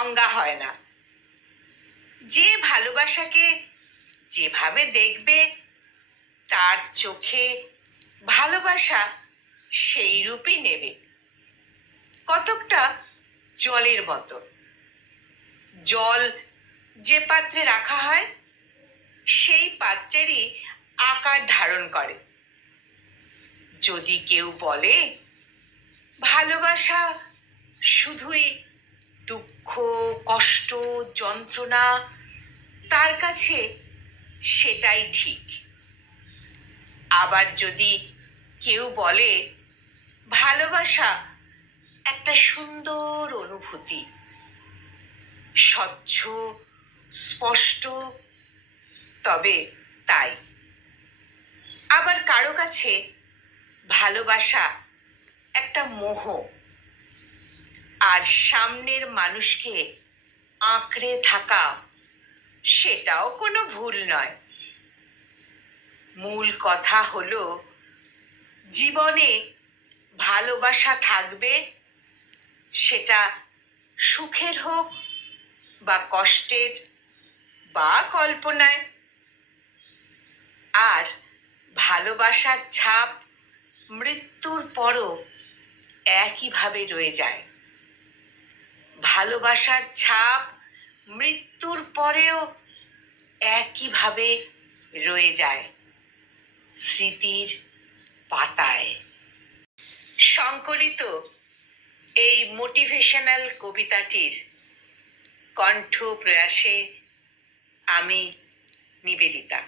সংজ্ঞা হয় না। যে ভালোবাসাকে যেভাবে দেখবে তার চোখে ভালোবাসা সেই রূপই নেবে। কতকটা জলের মতো। জল যে পাত্রে রাখা হয় সেই পাত্রেরই আকার ধারণ করে। যদি কেউ বলে ভালোবাসা শুধুই দুঃখ, কষ্ট, যন্ত্রণা, তার কাছে সেটাই ঠিক। আবার যদি কেউ বলে ভালোবাসা একটা সুন্দর অনুভূতি, স্বচ্ছ, স্পষ্ট, তবে তাই। আবার কারো কাছে ভালোবাসা একটা মোহ, আর সামনের মানুষকে আঁকড়ে থাকা সেটাও কোনো ভুল নয়। মূল কথা হলো জীবনে ভালোবাসা থাকবে, সেটা সুখের হোক বা কষ্টের বা কল্পনায়। আর ভালোবাসার ছাপ মৃত্যুর পরও একইভাবে রয়ে যায়। ভালোবাসার ছাপ মৃত্যুর পরেও একইভাবে রয়ে যায় স্মৃতির পাতায়। সংকলিত এই মোটিভেশনাল কবিতাটির কণ্ঠ প্রয়াসে আমি নিবেদিতা।